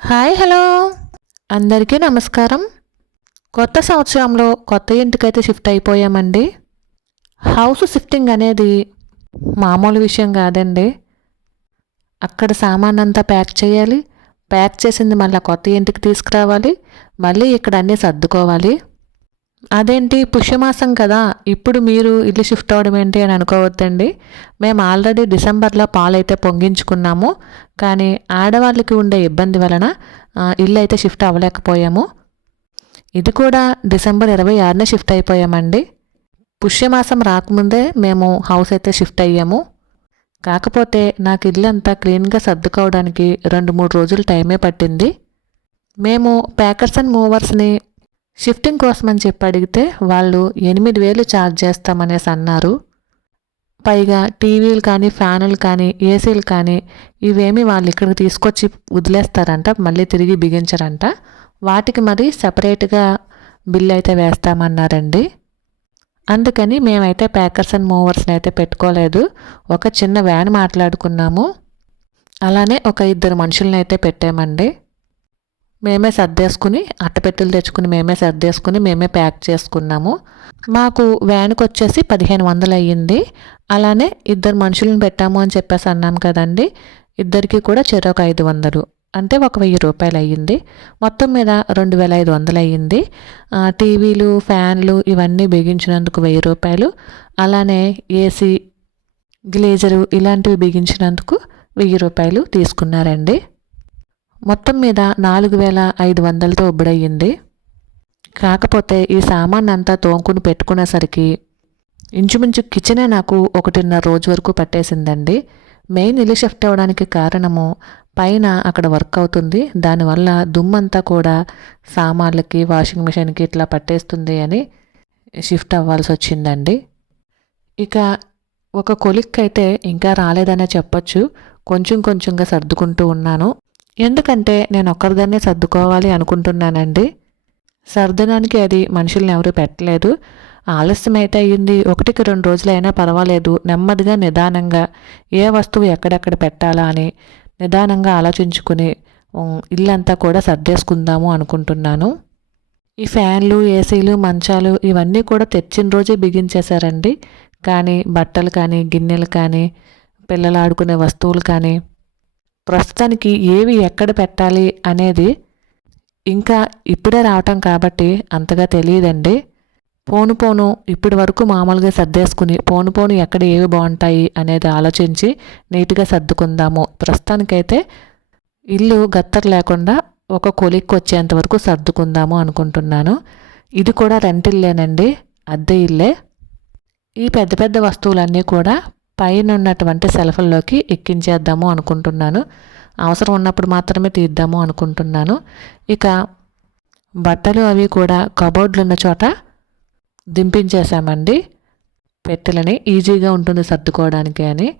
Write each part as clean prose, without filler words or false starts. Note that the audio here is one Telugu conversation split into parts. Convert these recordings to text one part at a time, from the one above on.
హాయ్ హలో అందరికీ నమస్కారం. కొత్త సంవత్సరంలో కొత్త ఇంటికైతే షిఫ్ట్ అయిపోయామండి. హౌస్ షిఫ్టింగ్ అనేది మామూలు విషయం కాదండి. అక్కడ సామాన్ అంతా ప్యాక్ చేయాలి, ప్యాక్ చేసింది మళ్ళీ కొత్త ఇంటికి తీసుకురావాలి, మళ్ళీ ఇక్కడ అన్నీ సర్దుకోవాలి. అదేంటి పుష్యమాసం కదా, ఇప్పుడు మీరు ఇల్లు షిఫ్ట్ అవ్వడం ఏంటి అని అనుకోవద్దండి. మేము ఆల్రెడీ డిసెంబర్లో పాలైతే పొంగించుకున్నాము, కానీ ఆడవాళ్ళకి ఉండే ఇబ్బంది వలన ఇల్లు అయితే షిఫ్ట్ అవ్వలేకపోయాము. ఇది కూడా డిసెంబర్ 26నే షిఫ్ట్ అయిపోయామండి. పుష్యమాసం రాకముందే మేము హౌస్ అయితే షిఫ్ట్ అయ్యాము. కాకపోతే నాకు ఇల్లు అంతా క్లీన్గా సర్దుకోవడానికి 2-3 రోజులు టైమే పట్టింది. మేము ప్యాకర్స్ అండ్ మూవర్స్ని షిఫ్టింగ్ కోసం అని చెప్పి అడిగితే వాళ్ళు 8,000 ఛార్జ్ చేస్తామనేసి అన్నారు. పైగా టీవీలు కానీ, ఫ్యానులు కానీ, ఏసీలు కానీ ఇవేమి వాళ్ళు ఇక్కడికి తీసుకొచ్చి వదిలేస్తారంట, మళ్ళీ తిరిగి బిగించరంట. వాటికి మరి సపరేట్గా బిల్ అయితే వేస్తామన్నారండి. అందుకని మేమైతే ప్యాకర్స్ అండ్ మూవర్స్ని అయితే పెట్టుకోలేదు. ఒక చిన్న వ్యాన్ మాట్లాడుకున్నాము. అలానే ఒక 2 మనుషులను అయితే పెట్టామండి. మేమే సర్దేసుకుని అట్టపెట్టెలు తెచ్చుకుని మేమే సర్దేసుకుని మేమే ప్యాక్ చేసుకున్నాము. మాకు వ్యాన్కి వచ్చేసి 1,500 అయ్యింది. అలానే 2 మనుషులను పెట్టాము అని చెప్పేసి అన్నాం కదండి, ఇద్దరికి కూడా చెరొక 500, అంటే ఒక 1,000 రూపాయలు అయ్యింది. మొత్తం మీద 2,500 అయ్యింది. టీవీలు, ఫ్యాన్లు ఇవన్నీ బిగించినందుకు 1,000 రూపాయలు, అలానే ఏసీ, గ్లేజరు ఇలాంటివి బిగించినందుకు 1,000 రూపాయలు తీసుకున్నారండి. మొత్తం మీద 4,500తో ఒబ్బడయ్యింది. కాకపోతే ఈ సామాన్ అంతా తోముకుని పెట్టుకునేసరికి ఇంచుమించు కిచెనే నాకు 1.5 రోజు వరకు పట్టేసిందండి. మెయిన్ ఇల్లు షిఫ్ట్ అవ్వడానికి కారణము పైన అక్కడ వర్క్ అవుతుంది, దానివల్ల దుమ్మంతా కూడా సామాన్లకి, వాషింగ్ మిషన్కి ఇట్లా పట్టేస్తుంది అని షిఫ్ట్ అవ్వాల్సి వచ్చిందండి. ఇక ఒక కొలిక్ అయితే ఇంకా రాలేదనే చెప్పొచ్చు. కొంచెం కొంచెంగా సర్దుకుంటూ ఉన్నాను. ఎందుకంటే నేను ఒక్కరిదాన్నే సర్దుకోవాలి అనుకుంటున్నానండి. సర్దడానికి అది మనుషుల్ని ఎవరు పెట్టలేదు. ఆలస్యం అయితే అయ్యింది. 1-2 రోజులైనా పర్వాలేదు, నెమ్మదిగా నిదానంగా ఏ వస్తువు ఎక్కడెక్కడ పెట్టాలా అని నిదానంగా ఆలోచించుకుని ఇల్లంతా కూడా సర్దేసుకుందాము అనుకుంటున్నాను. ఈ ఫ్యాన్లు, ఏసీలు, మంచాలు ఇవన్నీ కూడా తెచ్చిన రోజే బిగించేశారండి. కానీ బట్టలు కానీ, గిన్నెలు కానీ, పిల్లలు ఆడుకునే వస్తువులు కానీ ప్రస్తుతానికి ఏవి ఎక్కడ పెట్టాలి అనేది ఇంకా ఇప్పుడే రావటం కాబట్టి అంతగా తెలియదండి. పోను ఇప్పటి వరకు మామూలుగా సర్దేసుకుని పోను ఎక్కడ ఏవి బాగుంటాయి అనేది ఆలోచించి నీట్గా సర్దుకుందాము. ప్రస్తుతానికైతే ఇల్లు గత్తర లేకుండా ఒక కొలిక్కి వచ్చేంత వరకు సర్దుకుందాము అనుకుంటున్నాను. ఇది కూడా రెంటిల్లేనండి, అద్దె ఇల్లే. ఈ పెద్ద పెద్ద వస్తువులన్నీ కూడా పైన ఉన్నటువంటి సెల్ఫ్ల్లోకి ఎక్కించేద్దాము అనుకుంటున్నాను. అవసరం ఉన్నప్పుడు మాత్రమే తీద్దాము అనుకుంటున్నాను. ఇక బట్టలు అవి కూడా కబోర్డ్లు ఉన్న చోట దింపించేసామండి, పెట్టెలని ఈజీగా ఉంటుంది సర్దుకోవడానికి అని.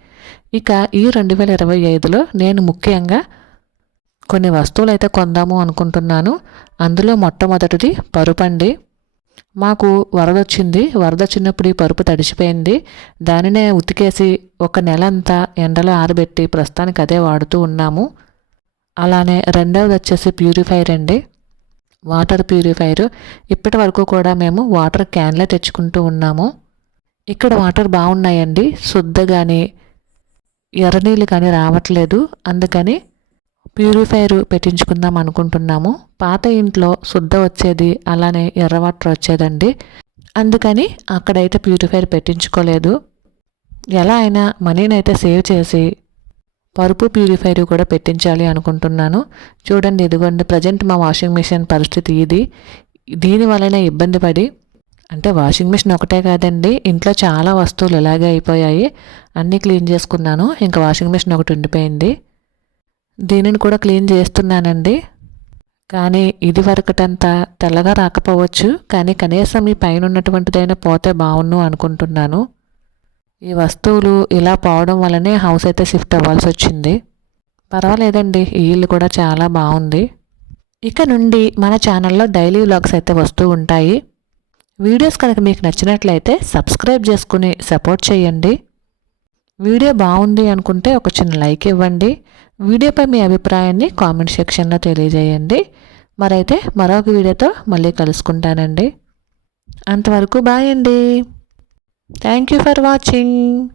ఇక ఈ 2025లో నేను ముఖ్యంగా కొన్ని వస్తువులు అయితే కొందాము అనుకుంటున్నాను. అందులో మొట్టమొదటిది పరుపండి. మాకు వరద వచ్చినప్పుడు ఈ పరుపు తడిచిపోయింది. దానినే ఉతికేసి 1 నెల అంతా ఎండలో ఆరబెట్టి ప్రస్తుతానికి అదే వాడుతూ ఉన్నాము. అలానే రెండవది వచ్చేసి ప్యూరిఫైర్ అండి, వాటర్ ప్యూరిఫైర్. ఇప్పటి వరకు కూడా మేము వాటర్ క్యాన్లే తెచ్చుకుంటూ ఉన్నాము. ఇక్కడ వాటర్ బాగున్నాయండి, శుద్ధ కానీ ఎర్రనీళ్ళు కానీ రావట్లేదు. అందుకని ప్యూరిఫైర్ పెట్టించుకుందాం అనుకుంటున్నాము. పాత ఇంట్లో శుద్ధ వచ్చేది, అలానే ఎర్ర వాటర్ వచ్చేదండి. అందుకని అక్కడైతే ప్యూరిఫైర్ పెట్టించుకోలేదు. ఎలా అయినా మనీని అయితే సేవ్ చేసి పరుపు ప్యూరిఫైర్ కూడా పెట్టించాలి అనుకుంటున్నాను. చూడండి, ఇదిగోండి ప్రజెంట్ మా వాషింగ్ మిషన్ పరిస్థితి ఇది. దీనివల్లనే ఇబ్బంది పడి, అంటే వాషింగ్ మిషన్ ఒకటే కాదండి, ఇంట్లో చాలా వస్తువులు ఇలాగే అయిపోయాయి. అన్నీ క్లీన్ చేసుకున్నాను, ఇంకా వాషింగ్ మిషన్ ఒకటి ఉండిపోయింది. దీనిని కూడా క్లీన్ చేస్తున్నానండి. కానీ ఇది వరకటంతా తెల్లగా రాకపోవచ్చు, కానీ కనీసం ఈ పైన ఉన్నటువంటిదైనా పోతే బాగుండు అనుకుంటున్నాను. ఈ వస్తువులు ఇలా పోవడం వల్లనే హౌస్ అయితే షిఫ్ట్ అవ్వాల్సి వచ్చింది. పర్వాలేదండి, ఈ ఇల్లు కూడా చాలా బాగుంది. ఇక నుండి మన ఛానల్లో డైలీ వ్లాగ్స్ అయితే వస్తూ ఉంటాయి. వీడియోస్ కనుక మీకు నచ్చినట్లయితే సబ్స్క్రైబ్ చేసుకుని సపోర్ట్ చేయండి. వీడియో బాగుంది అనుకుంటే ఒక చిన్న లైక్ ఇవ్వండి. వీడియోపై మీ అభిప్రాయాన్ని కామెంట్ సెక్షన్లో తెలియజేయండి. మరైతే మరొక వీడియోతో మళ్ళీ కలుసుకుంటానండి. అంతవరకు బాయ్ అండి. Thank you for watching.